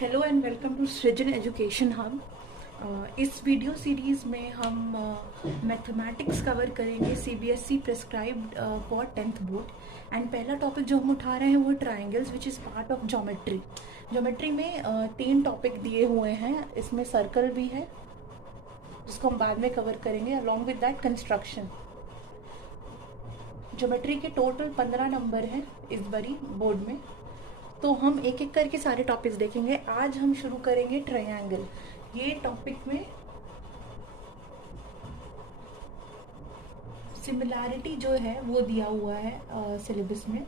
Hello and welcome to सृजन education hub. इस video series में हम मैथमेटिक्स कवर करेंगे CBSE prescribed for 10th board. And पहला टॉपिक जो हम उठा रहे हैं वो triangles which is part of geometry. Geometry में 3 टॉपिक दिए हुए हैं, इसमें सर्कल भी है जिसको हम बाद में कवर करेंगे, along with that construction. Geometry के टोटल 15 नंबर हैं इस बारी बोर्ड में, तो हम एक एक करके सारे टॉपिक्स देखेंगे। आज हम शुरू करेंगे ट्रायंगल। ये टॉपिक में सिमिलैरिटी जो है वो दिया हुआ है सिलेबस में,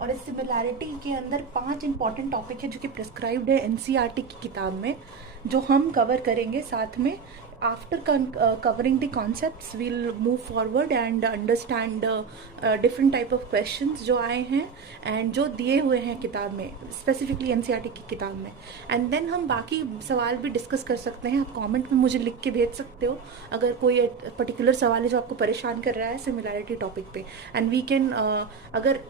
और इस सिमिलैरिटी के अंदर 5 इंपॉर्टेंट टॉपिक है जो कि प्रेस्क्राइब्ड है एनसीईआरटी की किताब में, जो हम कवर करेंगे साथ में। After covering the concepts we'll move forward and understand different type of questions जो आए हैं एंड जो दिए हुए हैं किताब में, स्पेसिफिकली एनसीईआरटी की किताब में। एंड देन हम बाकी सवाल भी डिस्कस कर सकते हैं। आप कमेंट में मुझे लिख के भेज सकते हो अगर कोई पर्टिकुलर सवाल है जो आपको परेशान कर रहा है सिमिलैरिटी टॉपिक पे, एंड वी कैन अगर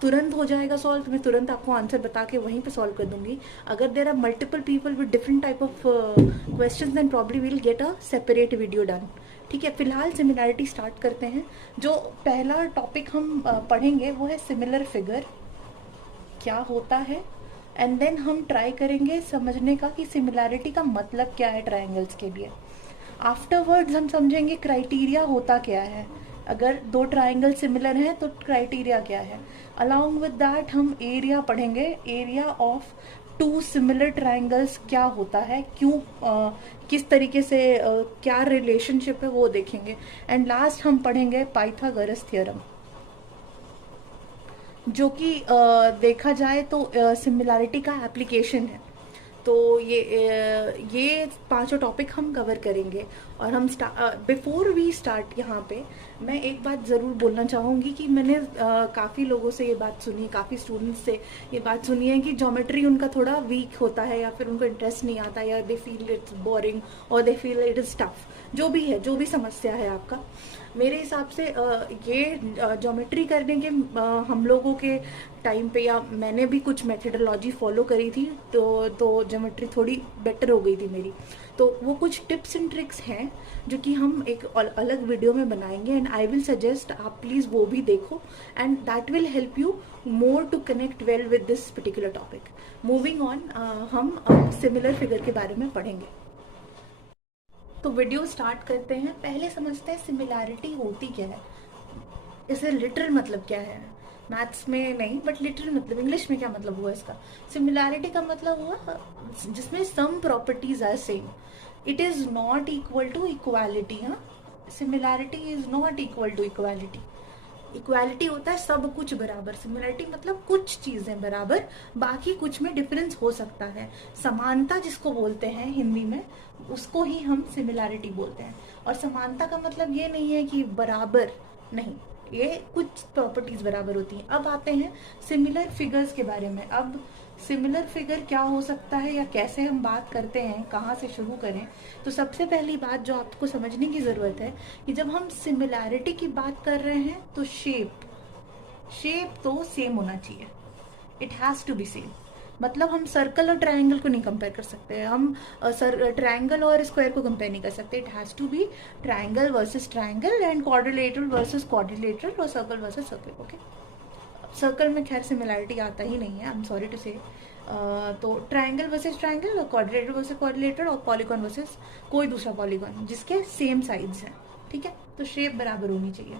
तुरंत हो जाएगा सॉल्व तो मैं तुरंत आपको आंसर बता के वहीं पे सॉल्व कर दूंगी। अगर there are multiple people with different type of questions then probably will get a separate video done. ठीक है, फिलहाल सिमिलैरिटी स्टार्ट करते हैं। जो पहला टॉपिक हम पढ़ेंगे वो है सिमिलर फिगर क्या होता है, एंड देन हम ट्राई करेंगे समझने का कि सिमिलैरिटी का मतलब क्या है ट्रायंगल्स के लिए। आफ्टरवर्ड्स हम समझेंगे क्राइटेरिया होता क्या है, अगर 2 ट्राइंगल सिमिलर हैं तो क्राइटेरिया क्या है। अलॉन्ग विद दैट हम एरिया पढ़ेंगे, एरिया ऑफ 2 सिमिलर ट्राइंगल्स क्या होता है, क्यों किस तरीके से क्या रिलेशनशिप है वो देखेंगे। एंड लास्ट हम पढ़ेंगे पाइथागोरस थ्योरम, जो कि देखा जाए तो सिमिलैरिटी का एप्लीकेशन है। तो ये 5 टॉपिक हम कवर करेंगे। और हम बिफोर वी स्टार्ट यहाँ पे मैं एक बात ज़रूर बोलना चाहूँगी कि मैंने काफ़ी लोगों से ये बात सुनी है, काफ़ी स्टूडेंट्स से ये बात सुनी है कि ज्योमेट्री उनका थोड़ा वीक होता है, या फिर उनको इंटरेस्ट नहीं आता, या दे फील इट्स बोरिंग और they feel it is tough. जो भी है, जो भी समस्या है आपका, मेरे हिसाब से ये ज्योमेट्री करने के हम लोगों के टाइम पे, या मैंने भी कुछ मेथडोलॉजी फॉलो करी थी तो ज्योमेट्री थोड़ी बेटर हो गई थी मेरी। तो वो कुछ टिप्स एंड ट्रिक्स हैं जो कि हम एक अलग वीडियो में बनाएंगे, एंड आई विल सजेस्ट आप प्लीज़ वो भी देखो, and that will help you more to connect well with this particular topic. Moving on, हम सिमिलर फिगर के बारे में पढ़ेंगे। तो वीडियो स्टार्ट करते हैं। पहले समझते हैं सिमिलैरिटी होती क्या है, इसे लिटरल मतलब क्या है। मैथ्स में नहीं बट लिटरल मतलब इंग्लिश में क्या मतलब हुआ इसका। सिमिलैरिटी का मतलब हुआ जिसमें some properties are same. It is not equal to equality. हाँ, similarity is not equal to equality. Equality होता है सब कुछ बराबर, सिमिलरिटी मतलब कुछ चीजें बराबर, बाकी कुछ में डिफरेंस हो सकता है। समानता जिसको बोलते हैं हिंदी में, उसको ही हम सिमिलैरिटी बोलते हैं। और समानता का मतलब ये नहीं है कि बराबर नहीं, ये कुछ प्रॉपर्टीज बराबर होती हैं। अब आते हैं सिमिलर फिगर्स के बारे में। अब सिमिलर फिगर क्या हो सकता है या कैसे हम बात करते हैं, कहाँ से शुरू करें। तो सबसे पहली बात जो आपको समझने की ज़रूरत है कि जब हम सिमिलैरिटी की बात कर रहे हैं तो शेप तो सेम होना चाहिए। It has to be same. मतलब हम सर्कल और ट्रायंगल को नहीं कंपेयर कर सकते, हम ट्रायंगल और स्क्वायर को कंपेयर नहीं कर सकते। It has to be triangle versus triangle, and quadrilateral versus quadrilateral, और circle versus circle. Okay, circle में खैर सिमिलैरिटी आता ही नहीं है, आई एम सॉरी टू से। तो ट्रायंगल वर्सेस ट्रायंगल, और क्वाड्रिलेटर वर्सेस क्वाड्रिलेटर, और पॉलीगॉन वर्सेस कोई दूसरा पॉलीगॉन जिसके सेम साइड्स हैं। ठीक है, तो शेप बराबर होनी चाहिए।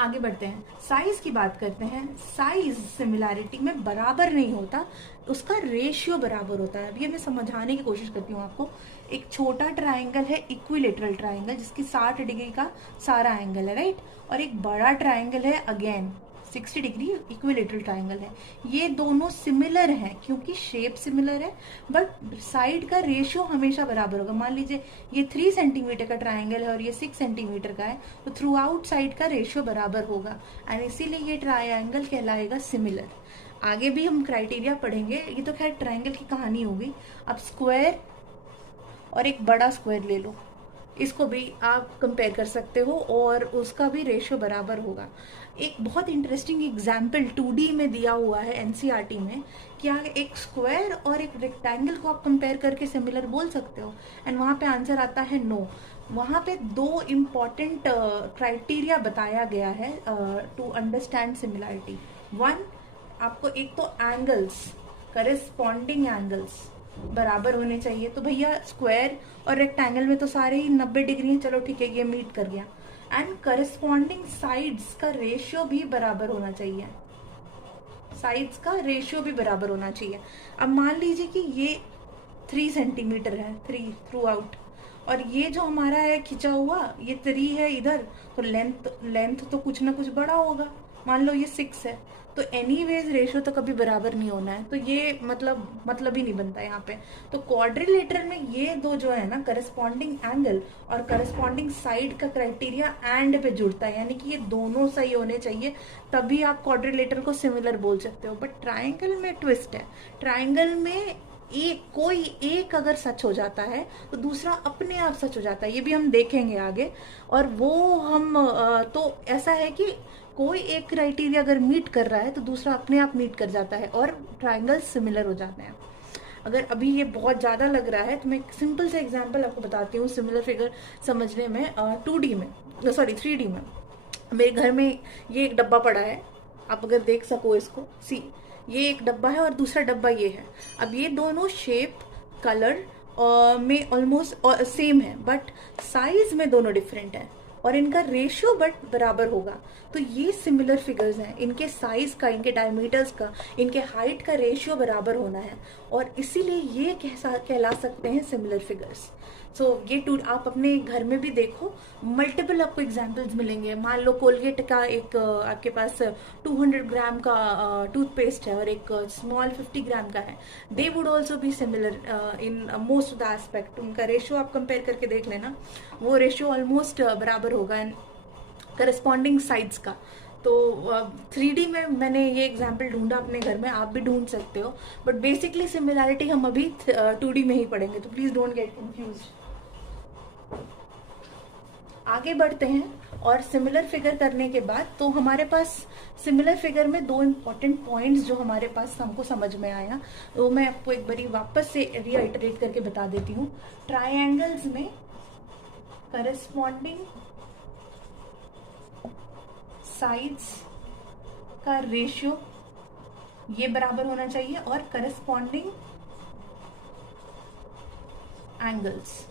आगे बढ़ते हैं, साइज की बात करते हैं। साइज सिमिलैरिटी में बराबर नहीं होता, उसका रेशियो बराबर होता है। अब ये मैं समझाने की कोशिश करती हूँ आपको। एक छोटा ट्रायंगल है इक्विलेटरल ट्रायंगल, जिसकी 60 डिग्री का सारा एंगल है, राइट। और एक बड़ा ट्रायंगल है अगेन 60 डिग्री इक्विलेटरल ट्रायंगल है। ये दोनों सिमिलर हैं क्योंकि शेप सिमिलर है, बट साइड का रेशियो हमेशा बराबर होगा। मान लीजिए ये 3 सेंटीमीटर का ट्रायंगल है और ये 6 सेंटीमीटर का है, तो थ्रू आउट साइड का रेशियो बराबर होगा, एंड इसीलिए ये ट्रायंगल कहलाएगा सिमिलर। आगे भी हम क्राइटेरिया पढ़ेंगे, ये तो खैर ट्रायंगल की कहानी होगी। अब स्क्वायर और एक बड़ा स्क्वायर ले लो, इसको भी आप कंपेयर कर सकते हो और उसका भी रेशियो बराबर होगा। एक बहुत इंटरेस्टिंग एग्जाम्पल 2D में दिया हुआ है एनसीईआरटी में, क्या एक स्क्वायर और एक रेक्टेंगल को आप कंपेयर करके सिमिलर बोल सकते हो? एंड वहाँ पे आंसर आता है नो। वहाँ पे दो इम्पॉर्टेंट क्राइटेरिया बताया गया है टू अंडरस्टैंड सिमिलैरिटी। वन, आपको एक तो एंगल्स, करेस्पॉन्डिंग एंगल्स बराबर होने चाहिए। तो भैया स्क्वायर और रेक्टेंगल में तो सारे ही 90 डिग्री हैं, चलो ठीक है ये मीट कर गया। एंड करस्पॉन्डिंग साइड्स का रेशियो भी बराबर होना चाहिए, साइड्स का रेशियो भी बराबर होना चाहिए। अब मान लीजिए कि ये 3 सेंटीमीटर है, 3 थ्रू आउट, और ये जो हमारा है खिंचा हुआ ये 3 है इधर, तो लेंथ लेंथ तो कुछ ना कुछ बड़ा होगा। मान लो ये 6 है, तो एनीवेज रेशियो तो कभी बराबर नहीं होना है, तो ये मतलब ही नहीं बनता यहाँ पे। तो क्वाड्रिलेटरल में ये दो जो है ना, करस्पॉन्डिंग एंगल और करस्पॉन्डिंग साइड का क्राइटेरिया एंड पे जुड़ता है, यानी कि ये दोनों सही होने चाहिए, तभी आप क्वाड्रिलेटरल को सिमिलर बोल सकते हो। बट ट्राइंगल में ट्विस्ट है, ट्राइंगल में कोई एक अगर सच हो जाता है तो दूसरा अपने आप सच हो जाता है, ये भी हम देखेंगे आगे। और वो हम तो ऐसा है कि कोई एक क्राइटेरिया अगर मीट कर रहा है तो दूसरा अपने आप मीट कर जाता है और ट्राइंगल सिमिलर हो जाते हैं। अगर अभी ये बहुत ज़्यादा लग रहा है तो मैं एक सिंपल से एग्जांपल आपको बताती हूँ सिमिलर फिगर समझने में। 2D में, सॉरी 3D में, मेरे घर में ये एक डब्बा पड़ा है, आप अगर देख सको इसको, सी ये एक डब्बा है और दूसरा डब्बा ये है। अब ये दोनों शेप, कलर में ऑलमोस्ट सेम है, बट साइज में दोनों डिफरेंट है और इनका रेशियो बट बराबर होगा। तो ये सिमिलर फिगर्स हैं, इनके साइज का, इनके डायमीटर्स का, इनके हाइट का रेशियो बराबर होना है और इसीलिए ये कहला सकते हैं सिमिलर फिगर्स। सो ये आप अपने घर में भी देखो, मल्टीपल आपको एग्जांपल्स मिलेंगे। मान लो कोलगेट का एक आपके पास 200 ग्राम का टूथपेस्ट है और एक स्मॉल 50 ग्राम का है, they would also be similar in most of the aspect. उनका रेशियो आप कंपेयर करके देख लेना, वो रेशियो ऑलमोस्ट बराबर होगा एंड करस्पॉन्डिंग साइड्स का। तो 3D में मैंने ये एग्जाम्पल ढूंढा अपने घर में, आप भी ढूंढ सकते हो, बट बेसिकली सिमिलैरिटी हम अभी 2D में ही पढ़ेंगे, तो प्लीज डोंट गेट कंफ्यूज। आगे बढ़ते हैं और सिमिलर फिगर करने के बाद तो हमारे पास सिमिलर फिगर में दो इम्पोर्टेंट पॉइंट्स जो हमारे पास हमको समझ में आया, वो मैं आपको एक बारी वापस से रीआइटरेट करके बता देती हूँ। ट्राइंगल्स में करस्पॉन्डिंग साइड्स का रेशियो ये बराबर होना चाहिए और करस्पॉन्डिंग एंगल्स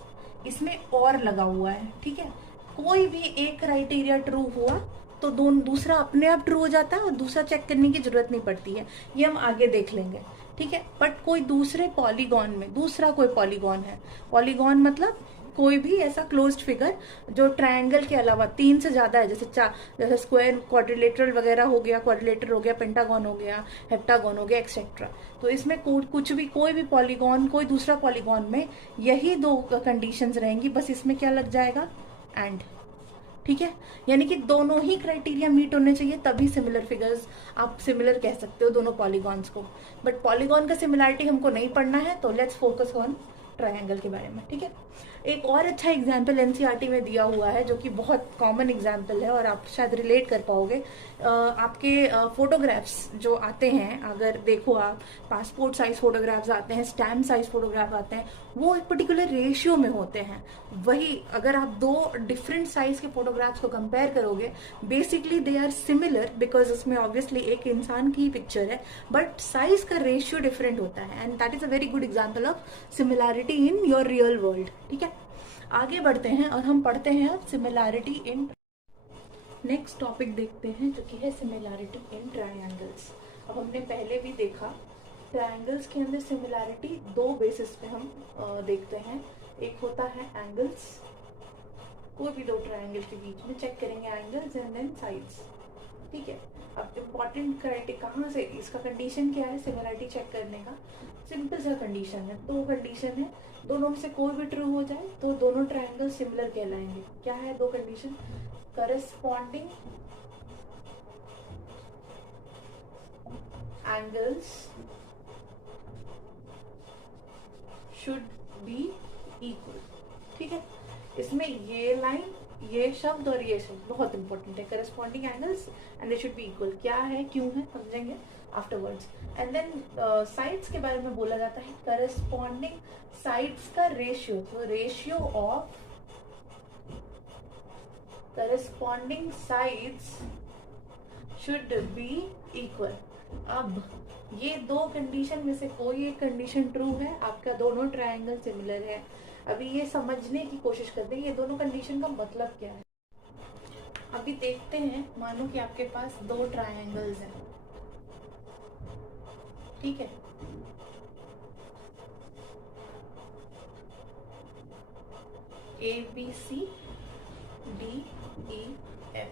इसमें और लगा हुआ है, ठीक है। कोई भी एक क्राइटेरिया ट्रू हुआ तो दूसरा अपने आप ट्रू हो जाता है और दूसरा चेक करने की जरूरत नहीं पड़ती है, ये हम आगे देख लेंगे, ठीक है। बट कोई दूसरे पॉलीगॉन में दूसरा कोई पॉलीगॉन है, पॉलीगॉन मतलब कोई भी ऐसा क्लोज्ड फिगर जो ट्रायंगल के अलावा 3 से ज्यादा है, जैसे स्क्वायर, क्वाड्रिलेटरल वगैरह हो गया, क्वाड्रिलेटर हो गया, पेंटागन हो गया, हेप्टागन हो गया, एक्सेट्रा। तो इसमें कुछ भी, कोई भी पॉलीगॉन, कोई दूसरा पॉलीगॉन में यही दो कंडीशंस रहेंगी, बस इसमें क्या लग जाएगा, एंड, ठीक है। यानी कि दोनों ही क्राइटेरिया मीट होने चाहिए, तभी सिमिलर फिगर्स आप सिमिलर कह सकते हो दोनों पॉलीगॉन्स को। बट पॉलीगॉन का सिमिलैरिटी हमको नहीं पढ़ना है, तो लेट्स फोकस ऑन ट्रायंगल के बारे में, ठीक है। एक और अच्छा एग्जाम्पल एनसीईआरटी में दिया हुआ है जो कि बहुत कॉमन एग्जाम्पल है और आप शायद रिलेट कर पाओगे। आपके फोटोग्राफ्स जो आते हैं, अगर देखो आप, पासपोर्ट साइज फोटोग्राफ्स आते हैं, स्टैम्प साइज फोटोग्राफ आते हैं, वो एक पर्टिकुलर रेशियो में होते हैं। वही अगर आप दो डिफरेंट साइज के फोटोग्राफ्स को कंपेयर करोगे, basically they are similar because उसमें ऑब्वियसली एक इंसान की पिक्चर है, बट साइज का रेशियो डिफरेंट होता है, and that is a very good example of similarity in your real world, ठीक है। आगे बढ़ते हैं और हम पढ़ते हैं अब सिमिलैरिटी इन, नेक्स्ट टॉपिक देखते हैं जो कि है सिमिलैरिटी इन ट्रायंगल्स। अब हमने पहले भी देखा, ट्रायंगल्स के अंदर सिमिलैरिटी दो बेसिस पे हम देखते हैं। एक होता है एंगल्स, कोई भी दो ट्रायंगल के बीच में चेक करेंगे एंगल्स एंड देन साइड्स, ठीक है। अब इम्पॉर्टेंट क्राइटेरिया कहाँ से, इसका कंडीशन क्या है सिमिलैरिटी चेक करने का, सिंपल सा कंडीशन है, दो कंडीशन है, दोनों में से कोई भी ट्रू हो जाए तो दोनों ट्रायंगल सिमिलर कहलाएंगे। क्या है दो condition, corresponding angles should be equal, ठीक है। इसमें ये लाइन, ये शब्द और ये शब्द बहुत इंपॉर्टेंट है। Corresponding angles and they should be equal, क्या है क्यों है समझेंगे आफ्टरवर्ड्स। एंड देन साइड्स के बारे में बोला जाता है करस्पॉन्डिंग साइड्स का रेशियो, तो ratio of corresponding sides should be equal. अब ये दो कंडीशन में से कोई एक कंडीशन ट्रू है, आपका दोनों ट्रायंगल सिमिलर है। अभी ये समझने की कोशिश करते हैं ये दोनों कंडीशन का मतलब क्या है। अभी देखते हैं, मानो कि आपके पास दो ट्रायंगल्स हैं, ठीक है। ABC DEF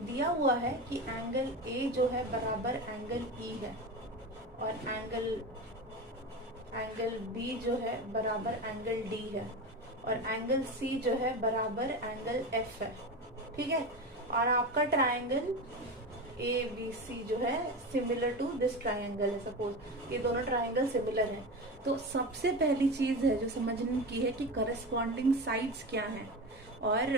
दिया हुआ है कि एंगल A जो है बराबर एंगल E है और एंगल B जो है बराबर एंगल D है और एंगल C जो है बराबर एंगल F है, ठीक है। और आपका ट्रायंगल ABC जो है सिमिलर टू दिस ट्रायंगल है, सपोज ये दोनों ट्रायंगल सिमिलर हैं। तो सबसे पहली चीज है जो समझने की है कि करस्पॉन्डिंग साइड्स क्या हैं और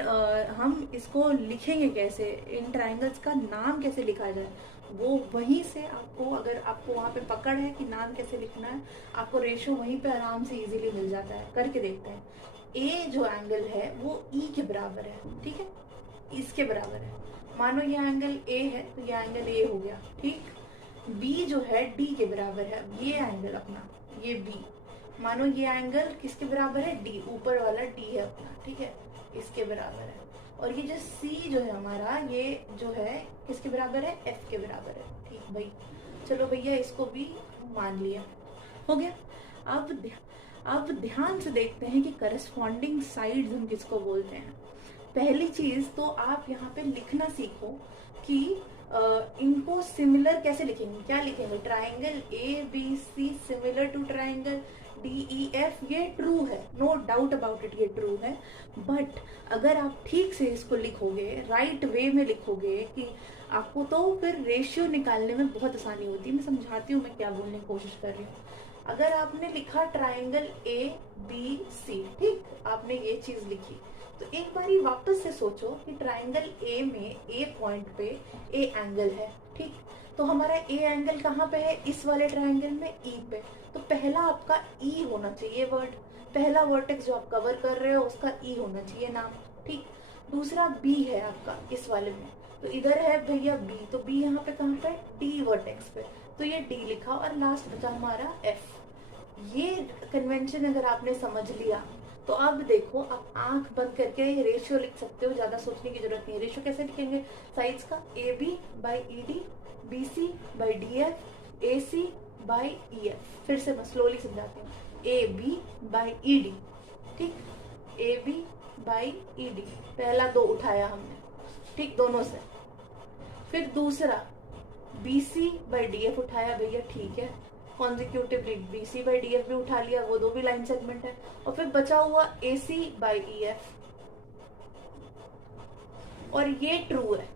हम इसको लिखेंगे कैसे, इन ट्रायंगल्स का नाम कैसे लिखा जाए, वो वहीं से आपको, अगर आपको वहाँ पे पकड़ है कि नाम कैसे लिखना है, आपको रेशो वहीं पे आराम से इजीली मिल जाता है। करके देखते हैं। ए जो एंगल है वो ई के बराबर है, ठीक है, इसके बराबर है। मानो ये एंगल ए है तो ये एंगल ए हो गया, ठीक। बी जो है डी के बराबर है, ये एंगल अपना, ये बी, मानो ये एंगल किसके बराबर है, डी, ऊपर वाला डी है अपना, ठीक है, इसके बराबर है। और ये जो सी जो है हमारा, ये जो है किसके बराबर है, एफ के बराबर है, ठीक भाई। चलो भैया इसको भी मान लिया, हो गया। अब ध्यान से देखते हैं कि करस्पॉन्डिंग साइड्स हम किसको बोलते हैं। पहली चीज तो आप यहाँ पे लिखना सीखो कि इनको सिमिलर कैसे लिखेंगे, क्या लिखेंगे। Triangle ABC similar to triangle DEF, ये ट्रू है, नो डाउट अबाउट इट, ये ट्रू है। बट अगर आप ठीक से इसको लिखोगे, राइट वे में लिखोगे कि आपको, तो फिर रेशियो निकालने में बहुत आसानी होती है। मैं समझाती हूँ मैं क्या बोलने की कोशिश कर रही हूँ। अगर आपने लिखा ट्राइंगल ABC, ठीक, आपने ये चीज लिखी, तो एक बारी वापस से सोचो कि ट्राइंगल A में A पॉइंट पे A एंगल है, ठीक। तो हमारा A एंगल कहाँ पे है, इस वाले ट्राइंगल में E पे। तो पहला आपका E होना चाहिए वर्ड, पहला वर्टेक्स जो आप कवर कर रहे हो उसका E होना चाहिए नाम, ठीक। दूसरा B है आपका इस वाले में, तो इधर है भैया B, तो B यहाँ पे कहाँ पे, D वर्टेक्स पे, तो ये D लिखा और लास्ट बचा हमारा F। ये कन्वेंशन अगर आपने समझ लिया तो अब देखो, आप आंख बंद करके रेशियो लिख सकते हो, ज्यादा सोचने की जरूरत नहीं है। रेशियो कैसे लिखेंगे साइड्स का, AB by ED, BC by DF, AC by EF। फिर से मैं स्लोली समझाती हूँ, AB बाई ED, ठीक, AB बाई ED, पहला दो उठाया हमने, ठीक, दोनों से। फिर दूसरा BC बाई DF उठाया भैया, ठीक है, कॉन्जिक्यूटिवली BC बाई DF भी उठा लिया, वो दो भी लाइन सेगमेंट है। और फिर बचा हुआ AC बाई EF, और ये ट्रू है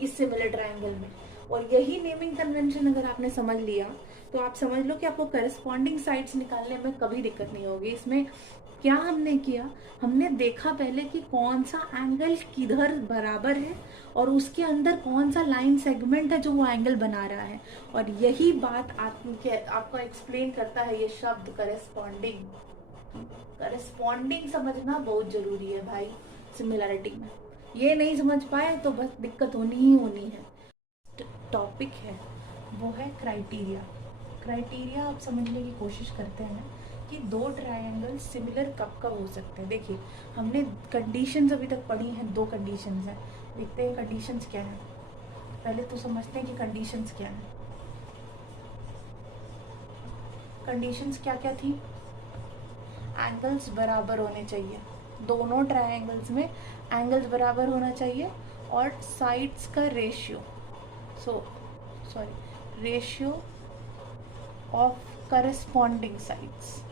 इस सिमिलर ट्रायंगल में। और यही नेमिंग कन्वेंशन अगर आपने समझ लिया तो आप समझ लो कि आपको करस्पॉन्डिंग साइड्स निकालने में कभी दिक्कत नहीं होगी। इसमें क्या हमने किया, हमने देखा पहले कि कौन सा एंगल किधर बराबर है और उसके अंदर कौन सा लाइन सेगमेंट है जो वो एंगल बना रहा है। और यही बात आपको एक्सप्लेन करता है ये शब्द करस्पॉन्डिंग। करस्पॉन्डिंग समझना बहुत जरूरी है भाई सिमिलैरिटी में, ये नहीं समझ पाए तो बस दिक्कत होनी ही होनी है। टॉपिक है वो है क्राइटेरिया। क्राइटेरिया आप समझने की कोशिश करते हैं कि दो ट्रायंगल सिमिलर कब कब हो सकते हैं। देखिए हमने कंडीशंस अभी तक पढ़ी हैं, दो कंडीशंस हैं, देखते हैं कंडीशंस क्या है। पहले तो समझते हैं कि कंडीशंस क्या है। कंडीशंस क्या क्या थी, एंगल्स बराबर होने चाहिए, दोनों ट्रायंगल्स में एंगल्स बराबर होना चाहिए, और साइड्स का ratio, ratio of corresponding sides.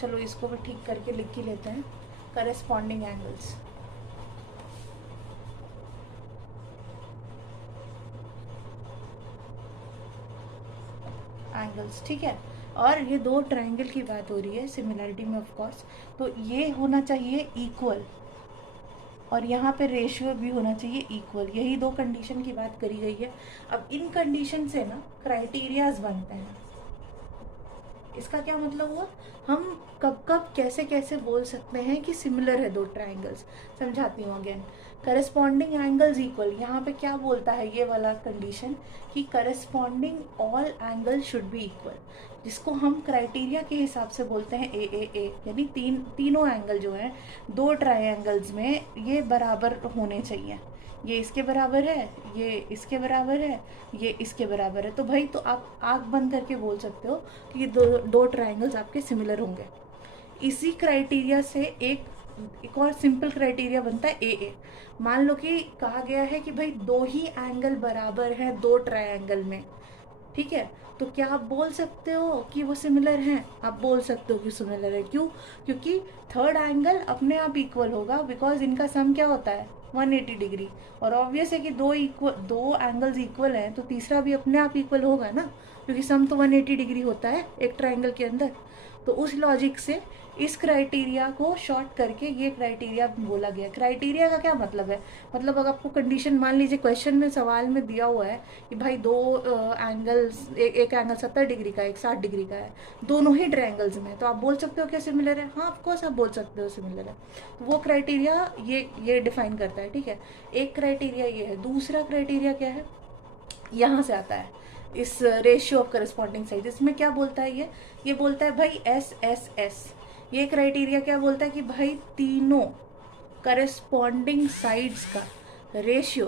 चलो इसको भी ठीक करके लिख ही लेते हैं, करस्पॉन्डिंग एंगल्स, ठीक है। और ये दो ट्रायंगल की बात हो रही है सिमिलैरिटी में ऑफ कोर्स, तो ये होना चाहिए इक्वल और यहाँ पे रेशियो भी होना चाहिए इक्वल। यही दो कंडीशन की बात करी गई है। अब इन कंडीशन से ना क्राइटेरियाज बनते हैं। इसका क्या मतलब हुआ, हम कब कब कैसे कैसे बोल सकते हैं कि सिमिलर है दो ट्राइंगल्स। समझाती हूँ अगेन। करस्पॉन्डिंग एंगल्स इक्वल, यहाँ पे क्या बोलता है ये वाला कंडीशन कि corresponding all angle should be equal, जिसको हम क्राइटेरिया के हिसाब से बोलते हैं ए, यानी तीनों एंगल जो हैं दो ट्राइंगल्स में ये बराबर होने चाहिए। ये इसके बराबर है, ये इसके बराबर है, ये इसके बराबर है। तो भाई तो आप आँख बंद करके बोल सकते हो कि ये दो ट्राइंगल्स आपके सिमिलर होंगे। इसी क्राइटेरिया से एक और सिंपल क्राइटेरिया बनता है ए। मान लो कि कहा गया है कि भाई दो ही एंगल बराबर हैं दो ट्रायंगल में, ठीक है, तो क्या आप बोल सकते हो कि वो सिमिलर हैं? आप बोल सकते हो कि सिमिलर है। क्यों? क्योंकि थर्ड एंगल अपने आप इक्वल होगा, बिकॉज इनका सम क्या होता है 180 डिग्री। और ऑब्वियस है कि दो एंगल्स इक्वल हैं तो तीसरा भी अपने आप इक्वल होगा ना, क्योंकि सम तो 180 डिग्री होता है एक ट्रायंगल के अंदर। तो उस लॉजिक से इस क्राइटेरिया को शॉर्ट करके ये क्राइटेरिया बोला गया। क्राइटेरिया का क्या मतलब है? मतलब अगर आपको कंडीशन, मान लीजिए क्वेश्चन में सवाल में दिया हुआ है कि भाई दो एंगल्स, एक एंगल 70 डिग्री का है, एक 60 डिग्री का है, दोनों ही ट्रायंगल्स में, तो आप बोल सकते हो क्या सिमिलर है? हाँ ऑफकोर्स आप बोल सकते हो सिमिलर है। वो क्राइटेरिया ये डिफाइन करता है, ठीक है। एक क्राइटेरिया ये है। दूसरा क्राइटेरिया क्या है? यहाँ से आता है, इस रेशियो ऑफ करस्पॉन्डिंग साइड। इसमें क्या बोलता है ये बोलता है भाई एस। ये क्राइटेरिया क्या बोलता है कि भाई तीनों करस्पॉन्डिंग साइड्स का रेशियो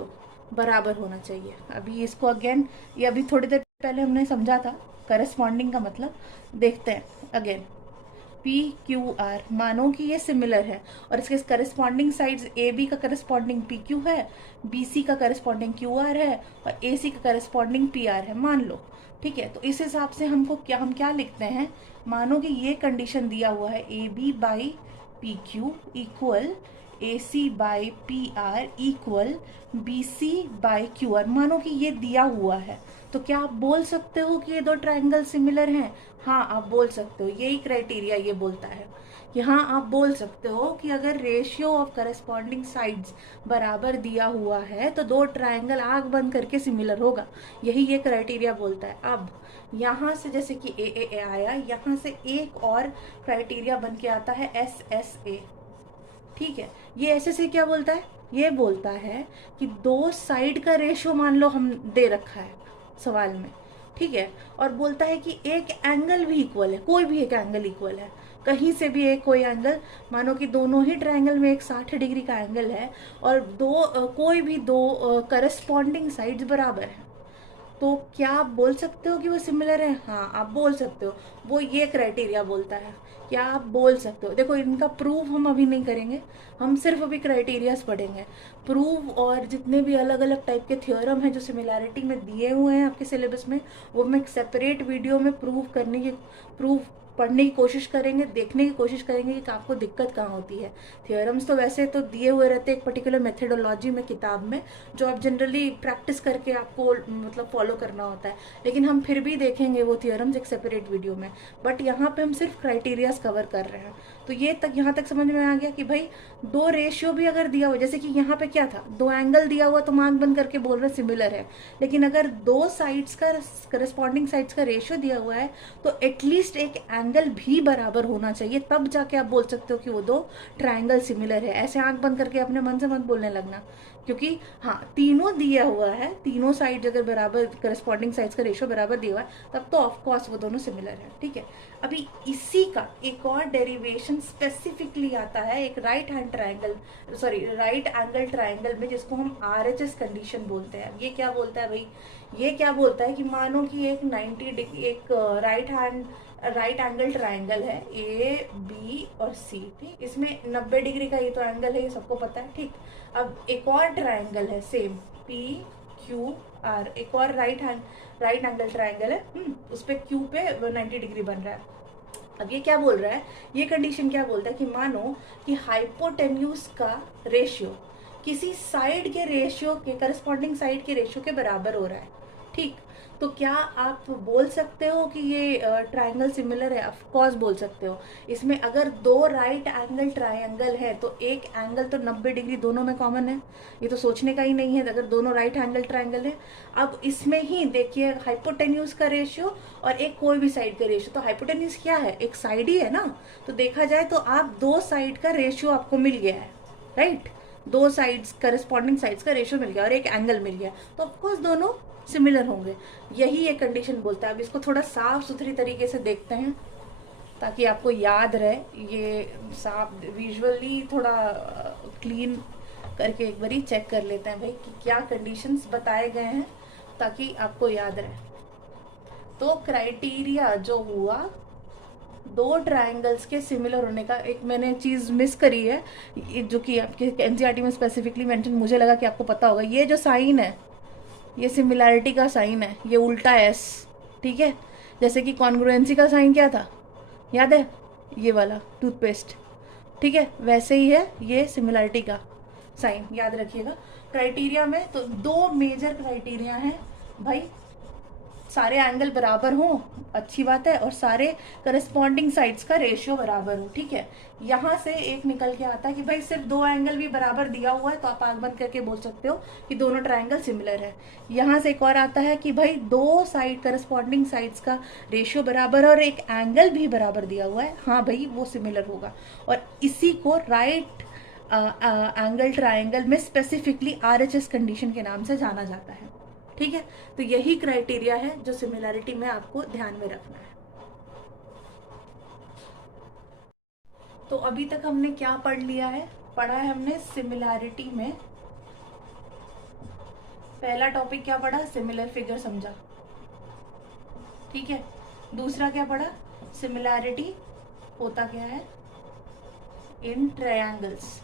बराबर होना चाहिए। अभी इसको अगेन, ये अभी थोड़ी देर पहले हमने समझा था करस्पॉन्डिंग का मतलब। देखते हैं अगेन। PQR, मानो कि ये सिमिलर है और इसके करस्पॉन्डिंग साइड्स AB का करस्पॉन्डिंग PQ है, BC का करस्पॉन्डिंग QR है और AC का करस्पॉन्डिंग PR है, मान लो, ठीक है। तो इस हिसाब से हम क्या लिखते हैं, मानो कि ये कंडीशन दिया हुआ है AB by PQ equal AC by PR equal BC by QR। मानो कि ये दिया हुआ है, तो क्या आप बोल सकते हो कि ये दो ट्रायंगल सिमिलर हैं? हाँ आप बोल सकते हो। यही क्राइटेरिया ये बोलता है कि हाँ आप बोल सकते हो कि अगर रेशियो ऑफ करस्पॉन्डिंग साइड्स बराबर दिया हुआ है तो दो ट्रायंगल आंख बंद करके सिमिलर होगा। यही ये क्राइटेरिया बोलता है। अब यहाँ से जैसे कि ए आया, यहाँ से एक और क्राइटेरिया बन के आता है SSA, ठीक है। ये SSA क्या बोलता है? ये बोलता है कि दो साइड का रेशियो मान लो हम दे रखा है सवाल में, ठीक है, और बोलता है कि एक एंगल भी इक्वल है, कोई भी एक एंगल इक्वल है, कहीं से भी एक कोई एंगल, मानो कि दोनों ही ट्रायंगल में एक 60 डिग्री का एंगल है और कोई भी दो करस्पॉन्डिंग साइड्स बराबर हैं, तो क्या आप बोल सकते हो कि वो सिमिलर है? हाँ आप बोल सकते हो। वो ये क्राइटेरिया बोलता है, क्या आप बोल सकते हो। देखो इनका प्रूफ हम अभी नहीं करेंगे, हम सिर्फ अभी क्राइटेरियाज पढ़ेंगे। प्रूफ और जितने भी अलग अलग टाइप के थ्योरम हैं जो सिमिलैरिटी में दिए हुए हैं आपके सिलेबस में, वो मैं सेपरेट वीडियो में प्रूफ पढ़ने की कोशिश करेंगे, देखने की कोशिश करेंगे कि आपको दिक्कत कहाँ होती है। थ्योरम्स तो वैसे तो दिए हुए रहते हैं एक पर्टिकुलर मेथडोलॉजी में किताब में, जो आप जनरली प्रैक्टिस करके आपको मतलब फॉलो करना होता है, लेकिन हम फिर भी देखेंगे वो थ्योरम्स एक सेपरेट वीडियो में। बट यहाँ पे हम सिर्फ क्राइटेरियाज कवर कर रहे हैं। तो ये तक यहाँ तक समझ में आ गया कि भाई दो रेशियो भी अगर दिया हुआ, जैसे कि यहाँ पे क्या था, दो एंगल दिया हुआ तो आंख बंद करके बोल रहे सिमिलर है, लेकिन अगर दो साइड्स का करस्पॉन्डिंग साइड्स का रेशियो दिया हुआ है तो एटलीस्ट एक एंगल भी बराबर होना चाहिए, तब जाके आप बोल सकते हो कि वो दो ट्रायंगल सिमिलर है। ऐसे आंख बंद करके अपने मन से मत बोलने लगना, क्योंकि हाँ तीनों दिया हुआ है, तीनों साइड अगर बराबर करस्पॉन्डिंग साइड्स का रेशियो बराबर दिया हुआ है तब तो ऑफकोर्स वो दोनों सिमिलर है, ठीक है। अभी इसी का एक और डेरिवेशन स्पेसिफिकली आता है एक राइट एंगल ट्रायंगल में, जिसको हम RHS कंडीशन बोलते हैं। ये क्या बोलता है भाई? ये क्या बोलता है कि मानो कि एक 90 डिग्री एक राइट एंगल ट्रायंगल है AB और C, ठीक। इसमें 90 डिग्री का ये तो एंगल है, ये सबको पता है, ठीक। अब एक और ट्रायंगल है सेम PQR, एक और राइट एंगल ट्रायंगल है, उस पे Q पे 90 डिग्री बन रहा है। अब ये क्या बोल रहा है, ये कंडीशन क्या बोलता है कि मानो कि हाइपोटेन्यूज का रेशियो किसी साइड के रेशियो के, करस्पॉन्डिंग साइड के रेशियो के बराबर हो रहा है, ठीक। तो क्या आप बोल सकते हो कि ये ट्रायंगल सिमिलर है? ऑफ कोर्स बोल सकते हो। इसमें अगर दो राइट एंगल ट्रायंगल है तो एक एंगल तो 90 डिग्री दोनों में कॉमन है, ये तो सोचने का ही नहीं है अगर दोनों राइट एंगल ट्रायंगल है। अब इसमें ही देखिए हाइपोटेन्यूज का रेशियो और एक कोई भी साइड का रेशियो, तो हाइपोटेन्यूज क्या है? एक साइड ही है ना। तो देखा जाए तो आप दो साइड का रेशियो आपको मिल गया है, राइट। दो साइड्स करस्पॉन्डिंग साइड्स का रेशियो मिल गया और एक एंगल मिल गया, तो ऑफकोर्स दोनों सिमिलर होंगे। यही एक कंडीशन बोलता है। अब इसको थोड़ा साफ सुथरी तरीके से देखते हैं ताकि आपको याद रहे। ये साफ विजुअली थोड़ा क्लीन करके एक बारी चेक कर लेते हैं भाई कि क्या कंडीशंस बताए गए हैं ताकि आपको याद रहे। तो क्राइटेरिया जो हुआ दो ट्रायंगल्स के सिमिलर होने का, एक मैंने चीज़ मिस करी है जो कि आपके एनसीईआरटी में स्पेसिफिकली मेंशन, मुझे लगा कि आपको पता होगा। ये जो साइन है ये सिमिलैरिटी का साइन है, ये उल्टा एस, ठीक है। जैसे कि कॉन्ग्रुएंसी का साइन क्या था, याद है? ये वाला टूथपेस्ट, ठीक है। वैसे ही है ये सिमिलैरिटी का साइन, याद रखिएगा। क्राइटेरिया में तो दो मेजर क्राइटेरिया हैं भाई, सारे एंगल बराबर हों, अच्छी बात है, और सारे करस्पॉन्डिंग साइड्स का रेशियो बराबर हो, ठीक है। यहाँ से एक निकल के आता है कि भाई सिर्फ दो एंगल भी बराबर दिया हुआ है तो आप आंख बंद करके बोल सकते हो कि दोनों ट्रायंगल सिमिलर है। यहाँ से एक और आता है कि भाई दो साइड करस्पॉन्डिंग साइड्स का रेशियो बराबर है और एक एंगल भी बराबर दिया हुआ है, हाँ भाई वो सिमिलर होगा। और इसी को राइट एंगल ट्रायंगल में स्पेसिफिकली RHS कंडीशन के नाम से जाना जाता है, ठीक है। तो यही क्राइटेरिया है जो सिमिलैरिटी में आपको ध्यान में रखना है। तो अभी तक हमने क्या पढ़ लिया है? पढ़ा है हमने सिमिलैरिटी में पहला टॉपिक क्या पढ़ा? सिमिलर फिगर समझा, ठीक है। दूसरा क्या पढ़ा? सिमिलैरिटी होता क्या है इन ट्रायंगल्स।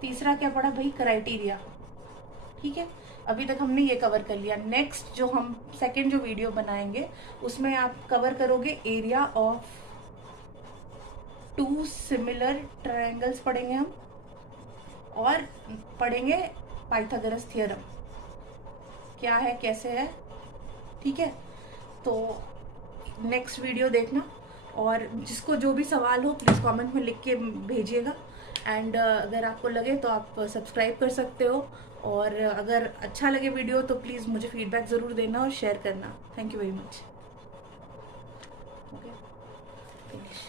तीसरा क्या पढ़ा भाई? क्राइटेरिया, ठीक है। अभी तक हमने ये कवर कर लिया। नेक्स्ट जो हम सेकंड जो वीडियो बनाएंगे उसमें आप कवर करोगे area of two similar triangles पढ़ेंगे हम, और पढ़ेंगे पाइथागोरस थ्योरम क्या है, कैसे है, ठीक है। तो नेक्स्ट वीडियो देखना, और जिसको जो भी सवाल हो प्लीज़ कमेंट में लिख के भेजिएगा। एंड अगर आपको लगे तो आप सब्सक्राइब कर सकते हो, और अगर अच्छा लगे वीडियो तो प्लीज़ मुझे फीडबैक ज़रूर देना और शेयर करना। Thank you very much. Okay, finish.